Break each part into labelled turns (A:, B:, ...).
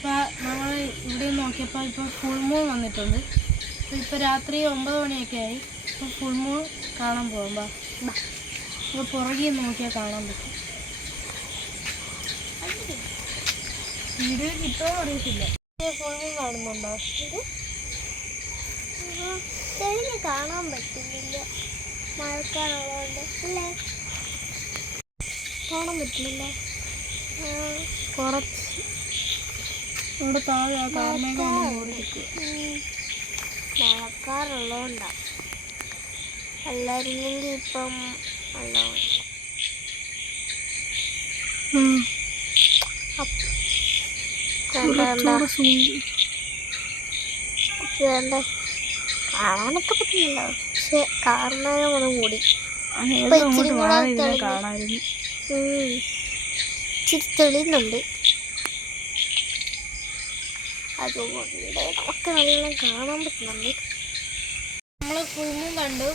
A: അപ്പോൾ നമ്മൾ ഇവിടെ നോക്കിയപ്പോൾ ഇപ്പോൾ ഫുൾ മൂൺ വന്നിട്ടുണ്ട്. ഇപ്പോൾ രാത്രി ഒമ്പത് മണിയൊക്കെ ആയി. ഇപ്പോൾ ഫുൾ മൂൺ കാണാൻ പോകാം ബാ. ഇപ്പോൾ പുറകിൽ നോക്കിയാൽ കാണാൻ പറ്റും. വീഡിയോ കിട്ടുമോ അറിയത്തില്ല. ഫുൾ മൂൺ കാണുന്നുണ്ടോ?
B: തെളിഞ്ഞ് കാണാൻ പറ്റുന്നില്ല. മഴക്കാലുള്ളതുകൊണ്ട് അല്ലേ? കാണാൻ പറ്റുന്നില്ല.
A: കുറച്ച് ഇവിടെ താഴെ ആ മൂടി
B: അല്ലായിരുന്നെങ്കിൽ ഇപ്പം കാണാനൊക്കെ പക്ഷെ കാർമേഘം ഒന്ന്. ഇച്ചിരി തെളിയുന്നുണ്ട്. അതുകൊണ്ട് നമുക്ക് നല്ല കാണാൻ പറ്റുന്നുണ്ട്
A: നമ്മൾ ഫുൾ കണ്ടു.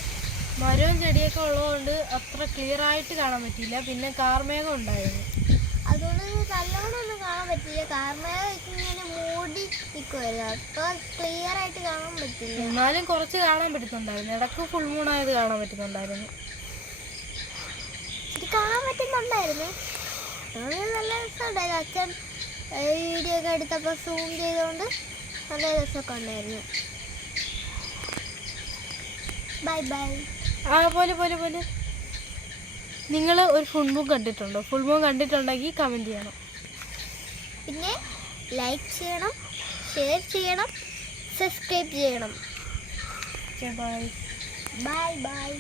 A: മരവും ചെടിയൊക്കെ ഉള്ളതുകൊണ്ട് അത്ര ക്ലിയർ ആയിട്ട് കാണാൻ പറ്റിയില്ല. പിന്നെ കാർമേഘം ഉണ്ടായിരുന്നു.
B: അതുകൊണ്ട് നല്ലോണം ഒന്നും കാണാൻ പറ്റില്ല കാർമേഘം ഇങ്ങനെ മൂടി നിൽക്കുമായിരുന്നു അപ്പോൾ ക്ലിയർ ആയിട്ട് കാണാൻ പറ്റില്ല
A: എന്നാലും കുറച്ച് കാണാൻ പറ്റുന്നുണ്ടായിരുന്നു. ഇടയ്ക്ക് ഫുൾ മൂൺ ആയത് കാണാൻ പറ്റുന്നുണ്ടായിരുന്നു.
B: ഇത് കാണാൻ പറ്റുന്നുണ്ടായിരുന്നു. നല്ല രസമുണ്ടായിരുന്നു. അച്ഛൻ വീഡിയോ ഒക്കെ എടുത്തപ്പോൾ സൂം ചെയ്തുകൊണ്ട് നല്ല രസമൊക്കെ ഉണ്ടായിരുന്നു. ബൈ ബൈ
A: ആ പോലെ പോലെ പോലെ. നിങ്ങൾ ഒരു ഫുൾ മൂൺ കണ്ടിട്ടുണ്ടോ? ഫുൾ മൂൺ കണ്ടിട്ടുണ്ടെങ്കിൽ കമന്റ് ചെയ്യണം.
B: പിന്നെ ലൈക്ക് ചെയ്യണം ഷെയർ ചെയ്യണം സബ്സ്ക്രൈബ് ചെയ്യണം.
A: Bye
B: bye bye